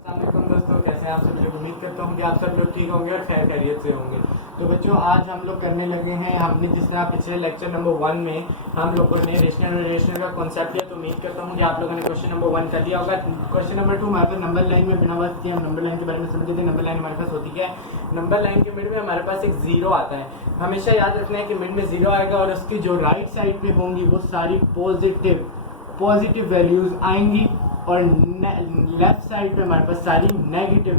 अस्सलामुअलैकुम दोस्तों, कैसे हैं आप सब लोग। उम्मीद करता हूँ कि आप सब लोग ठीक होंगे और खैर खैरियत से होंगे। तो बच्चों, आज हम लोग करने लगे हैं, हमने जिस तरह पिछले लेक्चर नंबर 1 में हम लोगों ने रेशनल वेरिएशन का कॉन्सेप्ट लिया, तो उम्मीद करता हूँ कि आप लोगों ने क्वेश्चन नंबर 1 कर लिया होगा। क्वेश्चन नंबर 2 हमारे पास नंबर लाइन में बिना वक्त हम नंबर लाइन के बारे में समझे थे। नंबर लाइन हमारे पास होती क्या है, नंबर लाइन के मिड में हमारे पास एक जीरो आता है। हमेशा याद रखना है कि मिड में जीरो आएगा और उसकी जो राइट साइड पे होंगी वो सारी पॉजिटिव वैल्यूज आएंगी और लेफ्ट साइड पे हमारे पास सारी नेगेटिव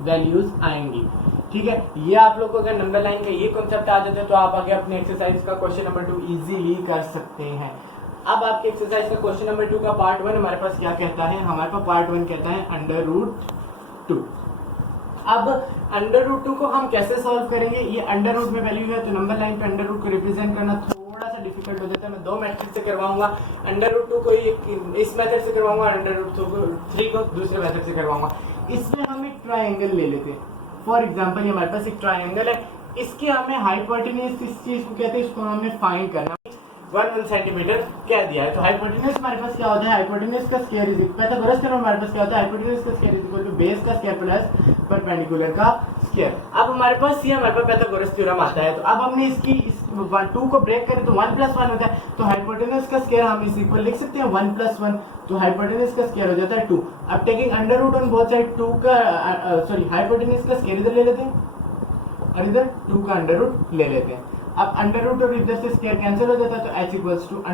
वैल्यूज आएंगी। ठीक है, ये आप लोग को अगर नंबर लाइन का ये कॉन्सेप्ट आ जाता है तो आप आगे अपने एक्सरसाइज का क्वेश्चन नंबर 2 इजीली कर सकते हैं। अब आपके एक्सरसाइज का क्वेश्चन नंबर 2 का पार्ट 1 हमारे पास क्या कहता है, हमारे पास पार्ट 1 कहता है √2। अब √2 को हम कैसे सॉल्व करेंगे, ये अंडर रूट में वैल्यू है तो नंबर लाइन पे अंडर रूट को रिप्रेजेंट करना थोड़ा सा डिफिकल्ट हो जाता है। मैं दो मेथड से करवाऊंगा, √2 को इस मेथड से करवाऊंगा, √3 को दूसरे मेथड से करवाऊंगा। इसमें हम एक ट्राइंगल ले लेते हैं। फॉर एग्जांपल ये हमारे पास एक ट्राइंगल है, इसके हमें हाइपोटेन्यूज इस चीज को कहते हैं, इसको हमें फाइंड करना 1 सेंटीमीटर कह दिया है। तो हाइपोटेन्यूज हमारे पास क्या होता है, हाइपोटेन्यूज का स्क्वायर इज पाइथागोरस थ्योरम हमारे पास क्या होता है, हाइपोटेन्यूज का square is equal to base का स्क्वायर प्लस परपेंडिकुलर का स्क्वायर। अब हमारे पास ये हमारे पास पाइथागोरस थ्योरम आता है, तो अब हमने इसकी इस 2 को ब्रेक करें तो 1 + 1 होता है, तो हाइपोटेन्यूज का स्क्वायर हम इस इक्वल लिख सकते हैं 1 + 1, तो हाइपोटेन्यूज का स्क्वायर हो जाता है 2। अब taking under root on both side 2 का हाइपोटेन्यूज का स्क्वायर इधर ले लेते हैं और इधर 2 का अंडर रूट ले लेते हैं। अब अंडर रूट और इधर से स्क्वायर कैंसिल हो जाता है तो h =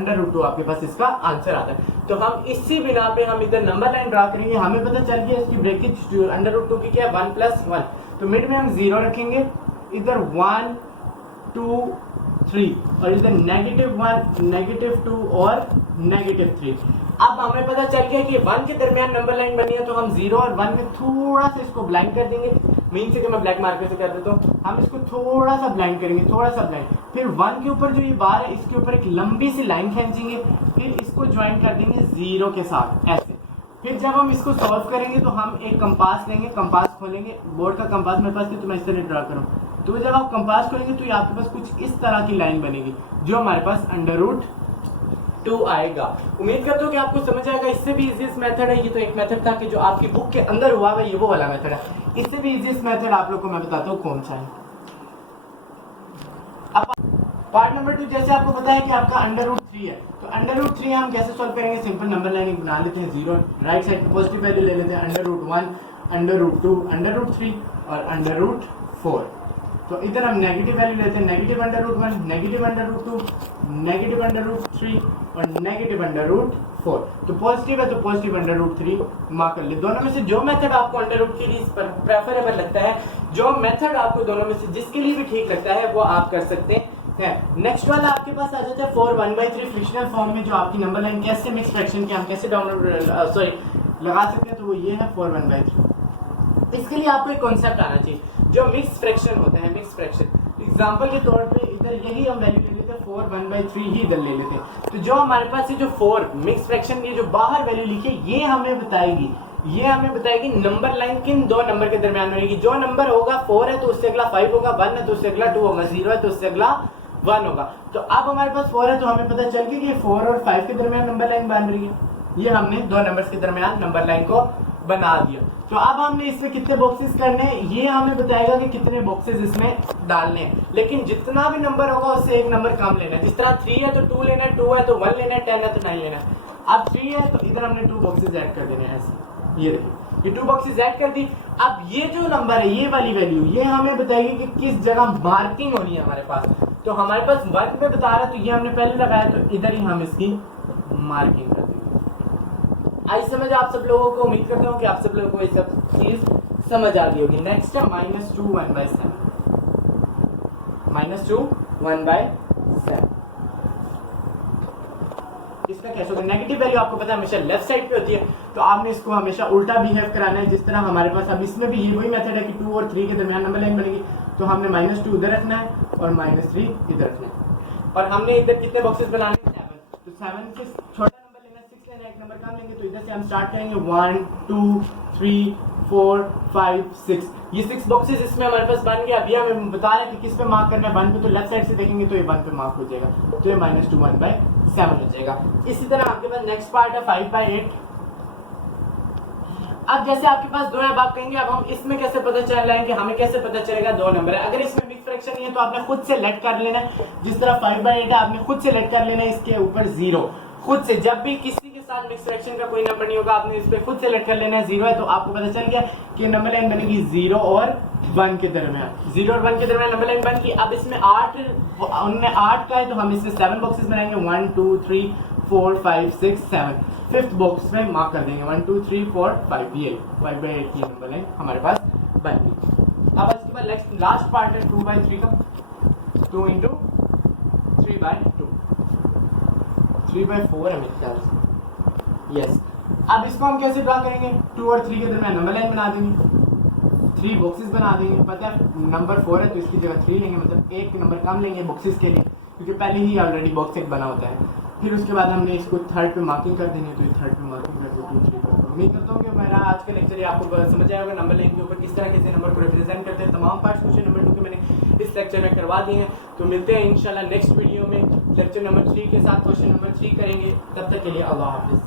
√2 आपके पास इसका आंसर आता है। तो हम इसी बिना पे हम इधर नंबर लाइन ड्रा करेंगे, हमें पता चल गया इसकी ब्रैकेट √2 की क्या है 1 + 1, तो मिड में हम 0 रखेंगे, इधर 1 2 3 और इधर -1 -2 और -3। अब हमें पता चल गया कि 1 के दरमियान नंबर लाइन बनी है, तो हम 0 और 1 में थोड़ा सा इसको ब्लाइंड कर देंगे। मीन से कि मैं ब्लैक मार्कर से कर देता हूँ, हम इसको थोड़ा सा ब्लाइंड करेंगे, थोड़ा सा ब्लाइंड। फिर 1 के ऊपर जो ये बार है इसके ऊपर एक लंबी सी लाइन खींचेंगे, फिर इसको ज्वाइन कर देंगे 0 के साथ ऐसे। फिर जब हम इसको सॉल्व करेंगे तो हम एक कंपास लेंगे, कंपास खोलेंगे, बोर्ड का कंपास मेरे पास नहीं तो मैं इस तरह ड्रा करूँ, तो जब आप कंपास खोलेंगे तो आपके पास कुछ इस तरह की लाइन बनेगी जो हमारे पास √2 आएगा। उम्मीद करता हूँ कि आपको समझ आएगा। इससे भी इजीएस्ट मेथड है, ये तो एक मेथड था कि जो आपकी बुक के अंदर हुआ है, ये वो वाला मेथड है। इससे भी इजीएस्ट मेथड आप लोग को मैं बताता हूँ कौन सा है। अब पार्ट नंबर 2, जैसे आपको पता है कि आपका √3 है, तो √3 हम कैसे सॉल्व करेंगे, सिंपल नंबर लाइन बना लेते हैं 0, राइट साइड पे पॉजिटिव वैल्यू ले लेते हैं, √1 √2 √3 और √4। तो इधर हम नेगेटिव वैल्यू लेते हैं, -√1 -√2 -√3 और -√4। तो पॉजिटिव है तो पॉजिटिव √3 मार्क कर ले। दोनों में से जो मेथड आपको √2 के लिए प्रेफरेबल लगता है, जो मेथड आपको दोनों में से जिसके लिए भी ठीक लगता है वो आप कर सकते हैं। नेक्स्ट वाला आपके पास आ जाता है 4 1/3 फ्रिक्शनल फॉर्म में, जो आपकी नंबर लाइन कैसे मिक्स फ्रैक्शन की हम कैसे लगा सकते हैं, तो वो ये है 4 1/3। इसके लिए आपको एक कॉन्सेप्ट आना चाहिए जो मिक्स फ्रैक्शन होता है। मिक्स फ्रैक्शन एग्जांपल के तौर पे इधर यही हम वैल्यू ले लेते हैं 4 1/3 ही इधर ले लेते हैं, तो जो हमारे पास ये जो 4 मिक्स फ्रैक्शन ये जो बाहर वैल्यू लिखी है ये हमें बताएगी नंबर लाइन किन दो नंबर के दरमियान बनेगी। जो नंबर होगा 4 है तो उससे अगला 5 होगा, 1 है तो उससे अगला 2 होगा, 0 है तो उससे अगला 1 होगा। तो अब हमारे पास 4 है तो हमें पता चल गया कि 4 और 5 के दरमियान नंबर लाइन बन रही है। ये हमने दो नंबर्स के दरमियान नंबर लाइन को बना दिया। तो अब हमने इसमें कितने बॉक्सेस करने हैं, ये हमें बताएगा कि कितने बॉक्सेस इसमें डालने हैं। लेकिन जितना भी नंबर होगा उससे एक नंबर कम लेना है। जिस तरह 3 है तो 2 लेना है, 2 है तो 1 लेना है, 10 है तो 9 लेना है। अब 3 है तो इधर हमने 2 बॉक्सेस ऐड कर देने हैं ऐसे। ये देखिए, ये 2 बॉक्सेस ऐड कर दी। अब ये जो नंबर है, ये वाली वैल्यू, ये हमें बताएगी कि किस जगह मार्किंग होनी है हमारे पास। तो हमारे पास 1 पे बता रहा है तो ये हमने पहले लगाया, तो इधर ही हम इसकी मार्किंग कर देंगे। आई समझ आप सब लोगों को, उम्मीद करता हूँ कि आप सब लोगों को ये सब चीज समझ आ गई होगी। नेक्स्ट है -2 1/7। -2 1/7 इसका कैसे होगा, नेगेटिव वैल्यू आपको पता है हमेशा लेफ्ट साइड पे होती है, तो आपने इसको हमेशा उल्टा बिहेव कराना है। जिस तरह हमारे पास अब इसमें भी ये वही मेथड है कि 2 और 3 के दरमियान नंबर लाइन बनेगी, तो हमने -2 इधर रखना है और -3 इधर रखना है। और हमने इधर कितने बॉक्सेस बनाने हैं, 7। तो 7 से छोटा नंबर लेना, 6 लेना, एक नंबर कम लेंगे, तो इधर से हम स्टार्ट करेंगे 1 2 3 4 5 6। ये 6 बॉक्सेस इसमें हमारे पास बन गया। अभी हमें बता रहे हैं कि किस पे मार्क करना है, 1 पे, तो लेफ्ट साइड से देखेंगे तो ये 1 पे मार्क हो जाएगा, तो ये -2 1/7 हो जाएगा। इसी तरह आपके पास नेक्स्ट पार्ट है 5/8। अब जैसे आपके पास दो है, अब आप कहेंगे अब हम इसमें कैसे पता चल रहा है कि हमें कैसे पता चलेगा दो नंबर है। अगर इसमें मिक्स फ्रैक्शन नहीं है तो आपने खुद से लेट कर लेना है, जिस तरह 5/8 है आपने खुद से लेट कर लेना है इसके ऊपर 0 खुद से। जब भी किसी के साथ मिक्स फ्रैक्शन का कोई नंबर नहीं होगा आपने इस पे खुद से लेट कर लेना है 0 है, तो आपको पता चल गया कि नंबर लाइन बनेगी 0 और 1 के दरमियान, 0 और 1 के दरमियान नंबर लाइन बन गई। अब इसमें 8 का है तो हम इसमें 7 बॉक्सेस बनाएंगे, 1 2 3 4 5 6 7। फिफ्थ बॉक्स में मार्क कर देंगे 1 2 3 4 5, ये 5/8 की नंबर लाइन हमारे पास बन गई। अब इसके बाद नेक्स्ट लास्ट पार्ट है 2/3 का, 2 इंटू 3/2, 3/4 है मेरे ख्याल से, यस। अब इसको हम कैसे ड्रा करेंगे, 2 और 3 के दरमियान नंबर लाइन बना देंगे, 3 बॉक्सेस बना देंगे। पता है नंबर 4 है तो इसकी जगह 3 लेंगे, मतलब एक नंबर कम लेंगे बॉक्सेस के लिए, क्योंकि पहले ही ऑलरेडी बॉक्स एक बना होता है। फिर उसके बाद हमने इसको थर्ड पे मार्किंग कर देनी है, तो थर्ड पे मार्किंग कर दो 2 3 4। उम्मीद करता हूँ कि मेरा आज का लेक्चर ये आपको समझ आया होगा, नंबर लाइन के ऊपर किस तरह से नंबर को रिप्रेजेंट करते हैं। तमाम पार्ट्स क्वेश्चन नंबर 2 के मैंने इस लेक्चर में करवा दिए हैं। तो मिलते हैं इंशाल्लाह नेक्स्ट वीडियो में लेक्चर नंबर 3 के साथ, क्वेश्चन नंबर 3 करेंगे। तब तक के लिए अल्लाह हाफिज़।